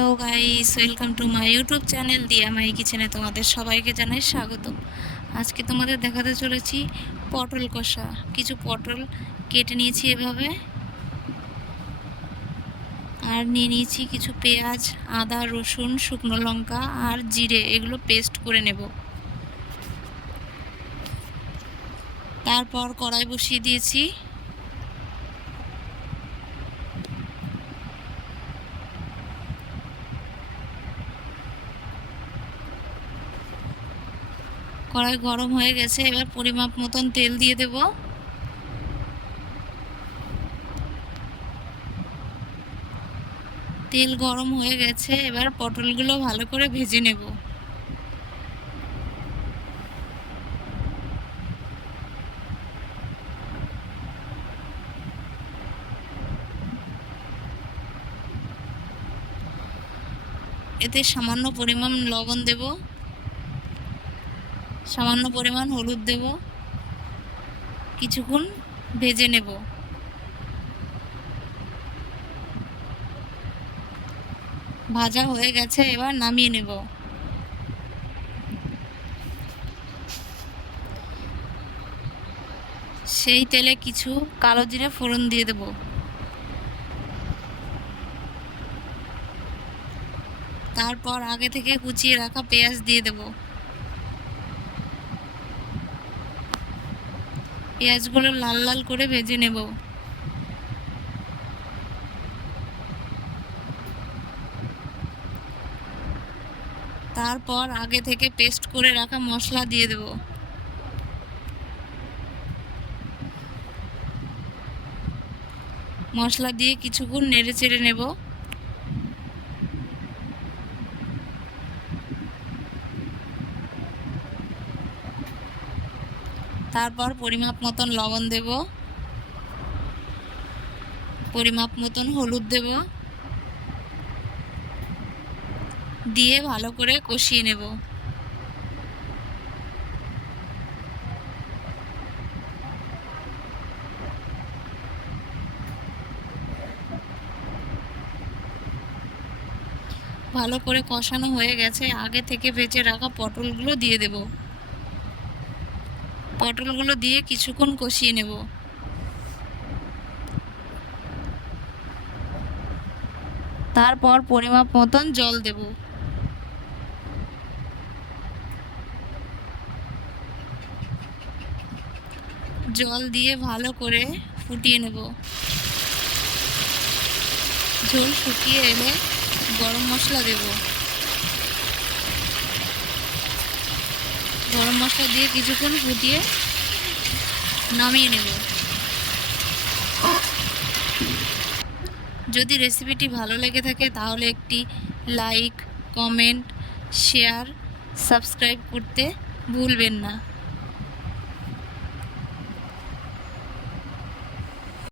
Hello guys, welcome to my YouTube channel দিয়া মাই কিচেনে। তোমাদের সবাইকে জানাই স্বাগত। আজকে তোমাদের দেখাতে চলেছি পটল কষা। কিছু পটল কেটে নিয়েছি এভাবে, আর নিয়ে নিয়েছি কিছু পেঁয়াজ, আদা, রসুন, শুকনো লঙ্কা আর জিরে, এগুলো পেস্ট করে নেব। তারপর কড়াই বসিয়ে দিয়েছি। কড়াই গরম হয়ে গেছে, এবার পরিমাপ মতন তেল দিয়ে দেব। তেল গরম হয়ে গেছে, এবার পটলগুলো ভালো করে ভেজে নেব। এতে সামান্য পরিমাণ লবণ দেব, সামান্য পরিমাণ হলুদ দেব, কিছুক্ষণ ভেজে নেব। ভাজা হয়ে গেছে, এবার নামিয়ে নেব। সেই তেলে কিছু কালো জিরে ফোড়ন দিয়ে দেব। তারপর আগে থেকে কুচিয়ে রাখা পেঁয়াজ দিয়ে দেব। পেঁয়াজগুলো লাল লাল করে ভেজে নেব। তারপর আগে থেকে পেস্ট করে রাখা মশলা দিয়ে দেব। মশলা দিয়ে কিছুক্ষণ নেড়ে চেড়ে নেব। তারপর পরিমাপ মতন লবণ দেব, পরিমাপ মতন হলুদ দেব, দিয়ে ভালো করে কষিয়ে নেব। ভালো করে কষানো হয়ে গেছে, আগে থেকে ভেজে রাখা পটলগুলো দিয়ে দেব। পটলগুলো দিয়ে কিছুক্ষণ কষিয়ে নেব। তারপর পরিমাপ মতন জল দেব। জল দিয়ে ভালো করে ফুটিয়ে নেব। ঝোল শুকিয়ে এলে গরম মশলা দেব। গরম মশলা দিয়ে কিছুক্ষণ ফুটিয়ে নামিয়ে নেব। যদি রেসিপিটি ভালো লেগে থাকে তাহলে একটি লাইক, কমেন্ট, শেয়ার, সাবস্ক্রাইব করতে ভুলবেন না।